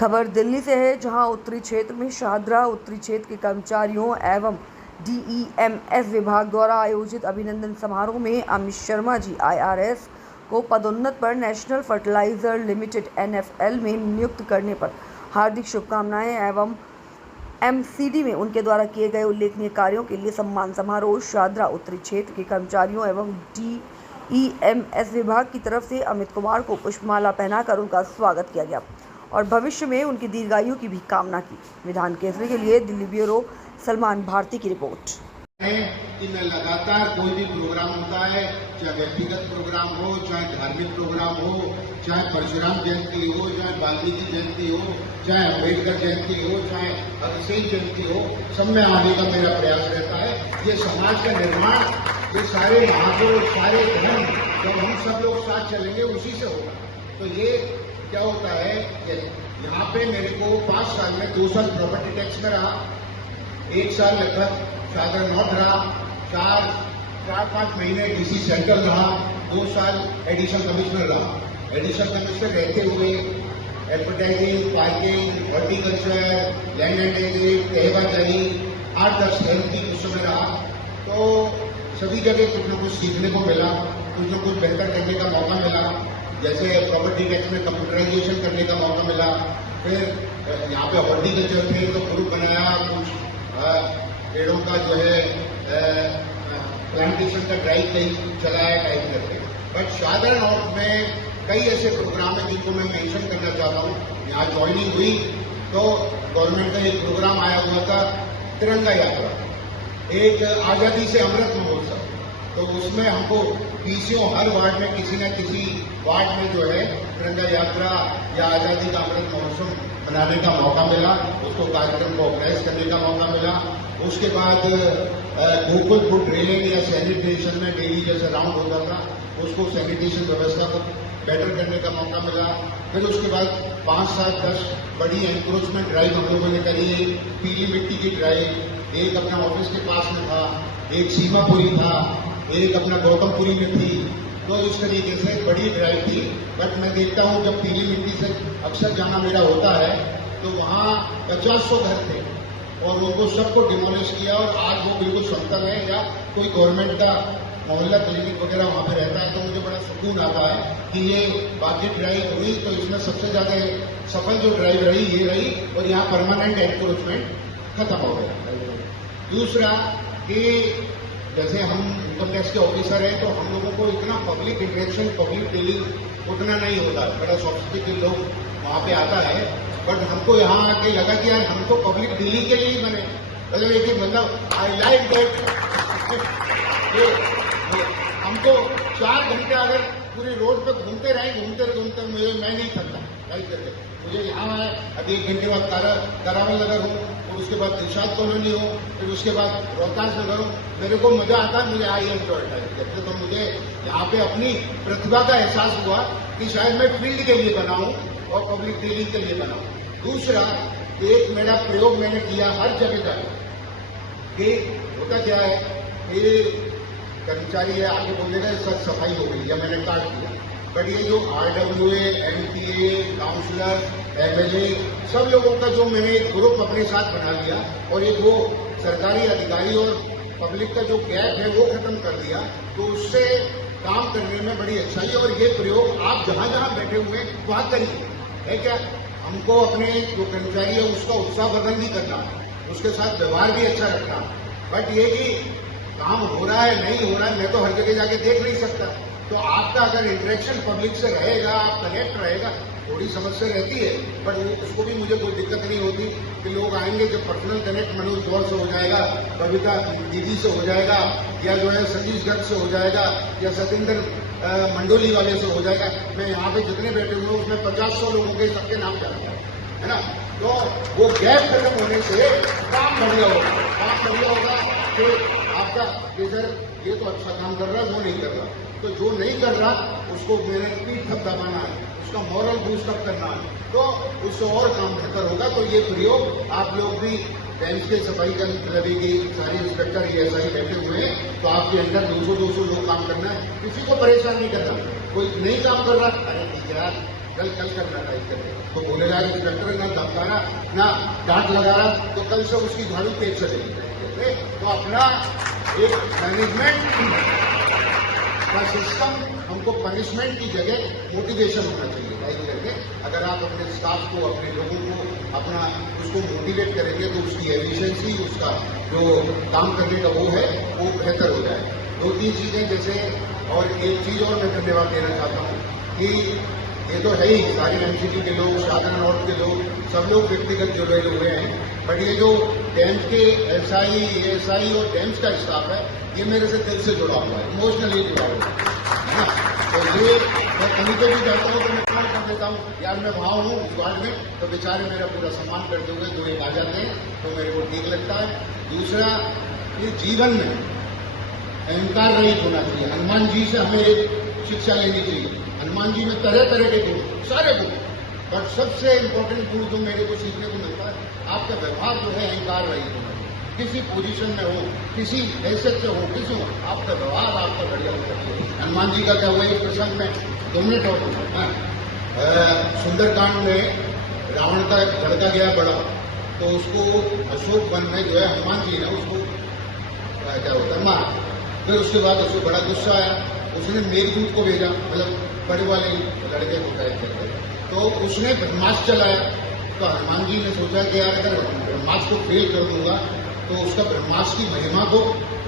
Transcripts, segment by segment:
खबर दिल्ली से है, जहां उत्तरी क्षेत्र में शाहदरा उत्तरी क्षेत्र के कर्मचारियों एवं डीईएमएस विभाग द्वारा आयोजित अभिनंदन समारोह में अमित शर्मा जी आईआरएस को पदोन्नत पर नेशनल फर्टिलाइजर लिमिटेड एनएफएल में नियुक्त करने पर हार्दिक शुभकामनाएं एवं एमसीडी में उनके द्वारा किए गए उल्लेखनीय कार्यों के लिए सम्मान समारोह शाहदरा उत्तरी क्षेत्र के कर्मचारियों एवं डीईएमएस विभाग की तरफ से अमित कुमार को पुष्पमाला पहनाकर उनका स्वागत किया गया और भविष्य में उनकी दीर्घायु की भी कामना की। विधान केसरी के लिए दिल्ली ब्यूरो सलमान भारती की रिपोर्ट। कि मैं लगातार कोई भी प्रोग्राम होता है, चाहे व्यक्तिगत प्रोग्राम हो, चाहे धार्मिक प्रोग्राम हो, चाहे परशुराम जयंती हो, चाहे वाल्मीकि जयंती हो, चाहे अम्बेडकर जयंती हो, चाहे अभिषेक जयंती हो, सब में आने का मेरा प्रयास रहता है। ये समाज का निर्माण, ये सारे महापुरुष, सारे धर्म, जब हम सब लोग साथ चलेंगे उसी से होगा। तो ये क्या होता है कि यहाँ पे मेरे को 5 साल में 2 साल प्रॉपर्टी टैक्स में रहा, 1 साल लगभग शाहदरा नॉर्थ रहा, 4-5 महीने डीसी सेंट्रल रहा, 2 साल एडिशनल कमिश्नर रहा। एडिशनल कमिश्नर रहते हुए advertising, parking, horticulture, land and agreement, तहबाजारी, 8-10 हेल्थ की उस समय रहा। तो सभी जगह कुछ न कुछ सीखने को मिला, कुछ न कुछ बेहतर करने का मौका मिला। जैसे प्रॉपर्टी टैक्स में कंप्यूटराइजेशन करने का मौका मिला, फिर यहाँ पे हॉर्टिकल्चर थे तो ग्रुप बनाया, कुछ पेड़ों का जो है प्लांटेशन का ड्राइव कहीं चलाया टाइप करके। बट शाहदरा नॉर्थ में कई ऐसे प्रोग्राम हैं जिनको मैं मेंशन करना चाहता हूँ। यहाँ ज्वाइनिंग हुई तो गवर्नमेंट का एक प्रोग्राम आया हुआ था, तिरंगा यात्रा, एक आज़ादी से अमृत महोत्सव। तो उसमें हमको पीसीओ हर वार्ड में किसी न किसी वार्ड में जो है तिरंगा यात्रा या आज़ादी का अमृत महोत्सव मनाने का मौका मिला, उसको कार्यक्रम को ऑर्गेनाइज करने का मौका मिला। उसके बाद गोकुल फूड ड्रेनेज या सैनिटेशन में डेली जैसे राउंड होता था, उसको सैनिटेशन व्यवस्था को बेटर करने का मौका मिला। फिर उसके बाद 5-7-10 बड़ी एनक्रोचमेंट ड्राइव हम लोगों ने करी। पीली मिट्टी की ड्राइव एक अपना ऑफिस के पास में था, एक सीमापुरी था, एक अपना गौतमपुरी में थी। तो इस तरीके से बड़ी ड्राइव थी। बट मैं देखता हूँ जब पीली मिट्टी से अक्सर जाना मेरा होता है तो वहाँ 50-100 घर थे और उनको सबको डिमोलिश किया और आज वो बिल्कुल समतल है या कोई गवर्नमेंट का मोहल्ला क्लिनिक वगैरह वहाँ पे रहता है। तो मुझे बड़ा सुकून आता है कि ये बाकी ड्राइव हुई तो इसमें सबसे ज्यादा सफल जो ड्राइव रही ये रही और यहाँ परमानेंट एनक्रोचमेंट खत्म हो गया। दूसरा कि जैसे हम इनकम टैक्स के ऑफिसर हैं तो हम लोगों को इतना पब्लिक इंटरेक्शन, पब्लिक डीलिंग उतना नहीं होता। बड़ा सोफिस्टिकेटेड लोग वहाँ पे आता है, बट हमको यहाँ आके लगा कि यार हमको पब्लिक डीलिंग के लिए ही बने। मतलब एक ही मतलब आई लाइक दैट। हमको 4 घंटे अगर पूरे रोड पे घूमते घूमते मुझे मैं नहीं थकता राइट करके। मुझे यहाँ अभी 1 घंटे बाद कारावल नगर हूँ और उसके बाद दिलशाद कॉलोनी हूँ, फिर उसके बाद रोहतास नगर हूँ। मेरे को मजा आता है, मुझे आई एंजॉय करते। तो मुझे यहाँ पे अपनी प्रतिभा का एहसास हुआ कि शायद मैं फील्ड के लिए बना हूँ और पब्लिक डीलिंग के लिए बना हूँ। दूसरा, एक मेरा प्रयोग मैंने किया हर जगह जाकर कि होता क्या है कि कर्मचारी है आगे बोलेगा सर सफाई हो गई या मैंने काट दिया। बट ये जो RWA, MTA, काउंसलर, MLA सब लोगों का जो मैंने एक ग्रुप अपने साथ बना लिया और एक वो सरकारी अधिकारी और पब्लिक का जो गैप है वो खत्म कर दिया, तो उससे काम करने में बड़ी अच्छाई। और ये प्रयोग आप जहां जहां बैठे हुए हैं वहां करिए, है क्या। हमको अपने जो कर्मचारी है उसका उत्साहवर्धन भी करना, उसके साथ व्यवहार भी अच्छा रखना। बट ये कि काम हो रहा है नहीं हो रहा है मैं तो हर जगह जाके देख नहीं सकता। तो आपका अगर इंटरेक्शन पब्लिक से रहेगा, आप कनेक्ट रहेगा, थोड़ी समस्या रहती है, बट उसको भी मुझे कोई दिक्कत नहीं होती कि लोग आएंगे जब पर्सनल कनेक्ट मनोज गौर से हो जाएगा, कविता दीदी से हो जाएगा, या जो है संजीव गर्ग से हो जाएगा, या सतेंद्र मंडोली वाले से हो जाएगा। मैं यहाँ पे जितने बैठे हुए हैं उसमें 50-100 लोगों के सबके नाम जानता है ना। तो वो गैप खत्म होने से काम बढ़िया होगा कि आपका सर ये तो अच्छा काम कर रहा है, वो नहीं कर रहा, तो जो नहीं कर रहा उसको मेरे पीठ थप दबाना है, उसका मॉरल बूस्टअप करना है, तो उससे और काम बेहतर होगा। तो ये प्रयोग आप लोग भी बेंच के सफाई कर्मचारी की सारे इंस्पेक्टर ये ऐसा ही बैठे हुए हैं, तो आपके अंदर 200-200 लोग काम करना है, किसी को परेशान नहीं करना। कोई नहीं काम कर रहा, अरे ठीक है यार कल करना टाइप करके तो बोलेगा इंस्पेक्टर ना धमकाना ना डांट लगा रहा तो कल से उसकी झाड़ू तेज चलेगी। तो अपना एक मैनेजमेंट का सिस्टम हमको पनिशमेंट की जगह मोटिवेशन होना चाहिए टाइप करके। अगर आप अपने स्टाफ को अपने लोगों को अपना उसको मोटिवेट करेंगे तो उसकी एफिशिएंसी उसका जो काम करने का वो है वो बेहतर हो जाए। 2-3 चीजें जैसे और एक चीज और मैं धन्यवाद देना चाहता हूँ कि ये तो है ही सारे एनसीटी के लोग शासन नॉर्थ के लोग सब लोग व्यक्तिगत जुड़े हुए हैं, बट ये जो डैम्स के एसआई एएसआई और डैम्स का स्टाफ है ये मेरे से दिल से जुड़ा हुआ है, इमोशनली जुड़ा हुआ है ना। तो ये मैं कहीं पे भी जाता हूँ तो मैं कॉल कर देता हूँ यार मैं वहाँ हूँ उस वार्ड में, तो बेचारे मेरा पूरा सम्मान करते हुए दो एक आ जाते हैं तो मेरे को ठीक लगता है। दूसरा ये जीवन में अहंकार रहित होना चाहिए। हनुमान जी से हमें एक शिक्षा लेनी चाहिए। हनुमान जी में तरह तरह के गुण, सारे गुण, बट सबसे इम्पोर्टेंट गुण जो मेरे को सीखने को मिलता है आपका व्यवहार जो है अहंकार रहित होना चाहिए। किसी पोजीशन में हो, किसी हैसियत से हो, किसी हो, आपका व्यवहार आपका बढ़िया होना चाहिए। हनुमान जी का क्या हुआ एक प्रसंग में 2 मिनट और सुंदरकांड में रावण का लड़का गया बड़ा, तो उसको अशोक वन में जो है हनुमान जी ने उसको क्या होता है मार। फिर उसके बाद उसको बड़ा गुस्सा आया, उसने मेघदूत को भेजा, मतलब बड़े वाले लड़के को कैद करके, तो उसने ब्रह्मास्त्र चलाया। तो हनुमान जी ने सोचा कि यार अगर ब्रह्मास्त्र को फेल कर दूंगा तो उसका ब्रह्मास्त्र की महिमा को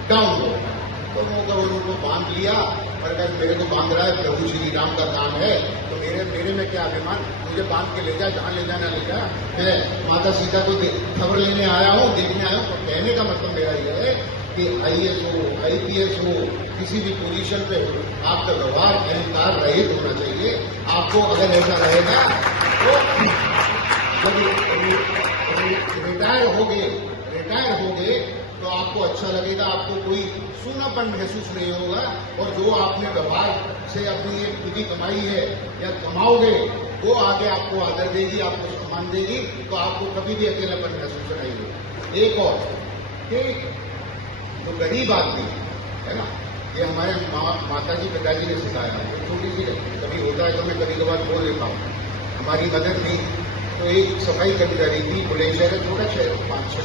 डाउन होगा। तो उनको बांध लिया, और अगर मेरे को बांध रहा है प्रभु श्री राम का काम है तो मेरे में क्या अभिमान, मुझे बांध के ले जा, जहां ले जाना ले जा। मैं माता सीता को खबर लेने आया हूँ, देखने आया हूँ। तो कहने का मतलब मेरा यह है कि आईएएस हो, आईपीएस हो, किसी भी पोजीशन पे हो, आपका व्यवहार अहंकार रहित होना चाहिए। आपको अगर ऐसा रहेगा तो जब रिटायर होगे तो आपको अच्छा लगेगा, आपको कोई सूनापन महसूस नहीं होगा, और जो आपने व्यवहार से अपनी एक पूंजी कमाई है या कमाओगे वो आगे आपको आदर देगी, आपको सम्मान देगी, तो आपको कभी भी अकेलापन महसूस नहीं होगा। एक और कि तो गरीब आदमी है ना, ये हमारे माता जी पिताजी ने सिखाया है, छोटी सी कभी होता है तो मैं कभी कभार बोल लेता हूँ। हमारी मदद थी तो एक सफाई कर्मचारी थी, बुलंदशहर है, छोटा शहर 5-6